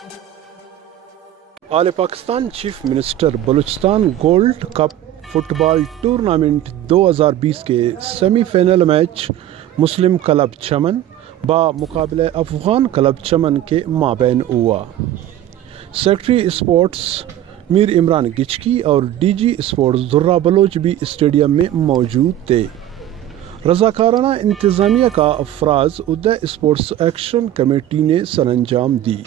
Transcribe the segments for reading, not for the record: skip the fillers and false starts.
आले Pakistan chief minister Balochistan gold cup football tournament 2020 के semifinal match मुस्लिम club चमन बा मुकाबले अफगान क्लब चमन के माबैन हुआ। सेक्रेटरी स्पोर्ट्स मीर इमरान गिचकी और डीजी स्पोर्ट्स दुर्रा बलोच भी स्टेडियम में मौजूद थे। रजाकाराना इंतज़ामिया का अफराज उदय स्पोर्ट्स एक्शन कमेटी ने सरअंजाम दी।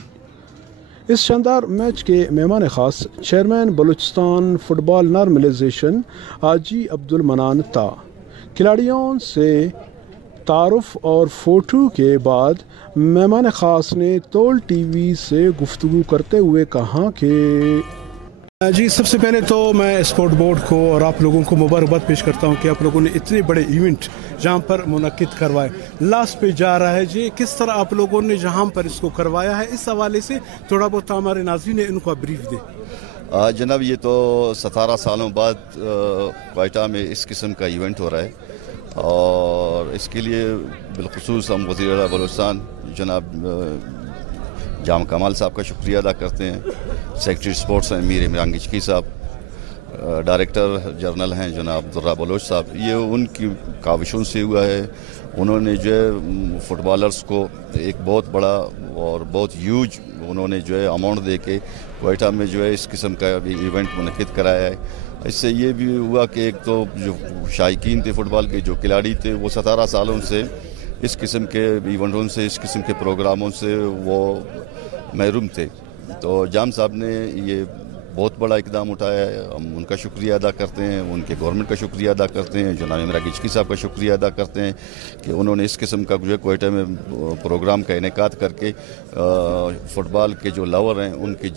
इस शानदार मैच के मेहमान खास chairman Balochistan football normalisation Haji Abdul मनान था। खिलाड़ियों से तारुफ और फ़ोटो के बाद मेहमान खास ने तोल टीवी से गुफ्तगू करते हुए कहा कि जी, सबसे पहले तो मैं स्पोर्ट बोर्ड को और आप लोगों को मुबारकबाद पेश करता हूं कि आप लोगों ने इतने बड़े इवेंट जहां पर मुनक्किद करवाए। लास्ट पे जा रहा है जी, किस तरह आप लोगों ने जहां पर इसको करवाया है, इस हवाले से थोड़ा बहुत हमारे नाज़रीन ने इनको ब्रीफ दे। जनाब, ये तो 17 सालों बाद क्वेटा में इस किस्म का इवेंट हो रहा है और इसके लिए बिलखुसूस हम वज़ीर बलूचिस्तान जनाब जाम कमाल साहब का शुक्रिया अदा करते हैं। सेक्रेटरी स्पोर्ट्स हैं मीर इमरान गिचकी साहब, डायरेक्टर जर्नल हैं जनाब दुर्रा बलोच साहब। ये उनकी काविशों से हुआ है। उन्होंने जो है फुटबॉलर्स को एक बहुत बड़ा और बहुत ह्यूज उन्होंने जो है अमाउंट दे के क्वेटा में जो है इस किस्म का भी इवेंट मुनक्किद कराया है। इससे ये भी हुआ कि एक तो जो शायकीन थे फुटबॉल के, जो खिलाड़ी थे, वो 17 सालों से इस किस्म के इवेंटों से, इस किस्म के प्रोग्रामों से वो महरूम थे। तो जाम साहब ने ये बहुत बड़ा इकदाम उठाया है। हम उनका शुक्रिया अदा करते हैं, उनके गवर्नमेंट का शुक्रिया अदा करते हैं, जनाब इमरान गिचकी साहब का शुक्रिया अदा करते हैं कि उन्होंने इस किस्म का जो है क्वेटा में प्रोग्राम का इनेकाद करके फ़ुटबॉल के जो लवर हैं उनके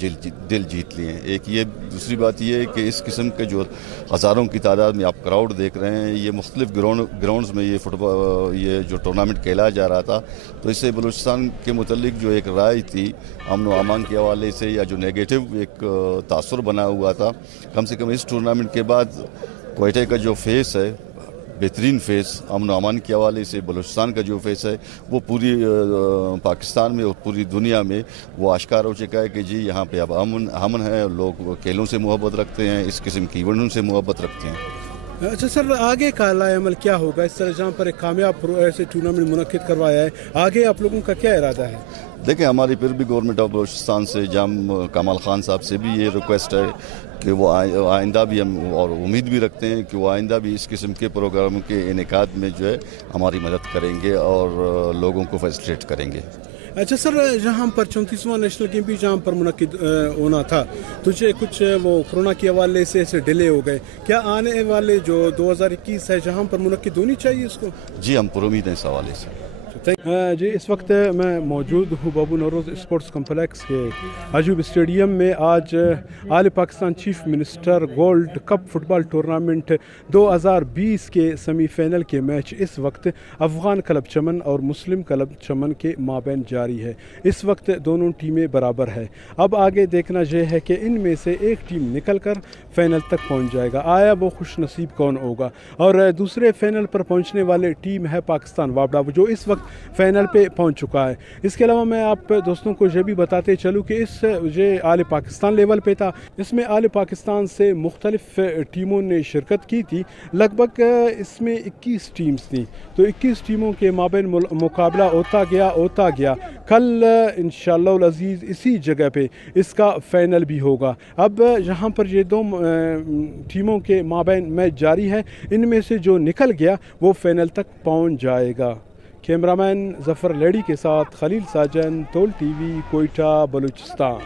दिल जीत लिए हैं। एक ये, दूसरी बात ये है कि इस किस्म के जो हज़ारों की तादाद में आप क्राउड देख रहे हैं, ये मुख्तलिफ ग्राउंड्स में ये जो टूर्नामेंट खेला जा रहा था, तो इससे बलूचिस्तान के मुतल्लिक जो एक राय थी अमन व अमान के हवाले से, या जो नेगेटिव एक तासुर बना हुआ था, कम से कम इस टूर्नामेंट के बाद क्वेटा का जो फेस है, बेहतरीन फेस अमन व अमान के हवाले से बलूचिस्तान का जो फेस है, वो पूरी पाकिस्तान में और पूरी दुनिया में वो आश्कार हो चुका है कि जी यहाँ पे अब अमन है, लोग खेलों से मोहब्बत रखते हैं, इस किस्म की इवेंटों से मोहब्बत रखते हैं। अच्छा सर, आगे का अमल क्या होगा? इस तरह जहाँ पर एक कामयाब ऐसे टूर्नामेंट मुनक्किद करवाया है, आगे आप लोगों का क्या इरादा है? देखें, हमारी फिर भी गवर्नमेंट ऑफ बलूचिस्तान से जाम कमाल खान साहब से भी ये रिक्वेस्ट है कि वो आइंदा भी, हम और उम्मीद भी रखते हैं कि वो आइंदा भी इस किस्म के प्रोग्राम के इनेकाद में जो है हमारी मदद करेंगे और लोगों को फैसिलिटेट करेंगे। अच्छा सर, जहाँ पर 34वां नेशनल गेम भी जहाँ पर मुनक्किद होना था, तुझे कुछ वो कोरोना के हवाले से डिले हो गए, क्या आने वाले जो 2021 है जहाँ पर मुनक्किद होनी चाहिए इसको? जी, हम पुरुमीद हैं इस हवाले से। जी, इस वक्त मैं मौजूद हूँ बाबू नौरोज़ स्पोर्ट्स कम्प्लेक्स के अजूब स्टेडियम में। आज आले Pakistan chief minister gold cup football tournament 2020 के सेमीफाइनल के मैच इस वक्त अफ़गान क्लब चमन और मुस्लिम क्लब चमन के माबैन जारी है। इस वक्त दोनों टीमें बराबर है। अब आगे देखना यह है कि इनमें से एक टीम निकल कर फाइनल तक पहुँच जाएगा। आया वो खुश नसीब कौन होगा? और दूसरे फाइनल पर पहुँचने वाले टीम है पाकिस्तान वापडा, जो इस वक्त फाइनल पे पहुंच चुका है। इसके अलावा मैं आप दोस्तों को ये भी बताते चलूँ कि ये आले पाकिस्तान लेवल पे था। इसमें आले पाकिस्तान से मुख्तलिफ टीमों ने शिरकत की थी। लगभग इसमें 21 टीम्स थी, तो 21 टीमों के माबैन मुकाबला होता गया। कल इंशाअल्लाह अज़ीज़ इसी जगह पे इसका फाइनल भी होगा। अब यहाँ पर ये दो टीमों के माबैन मैच जारी है, इनमें से जो निकल गया वो फाइनल तक पहुँच जाएगा। कैमरामैन जफ़र लेडी के साथ खलील साजन, तोल टीवी, क्वेटा, बलूचिस्तान।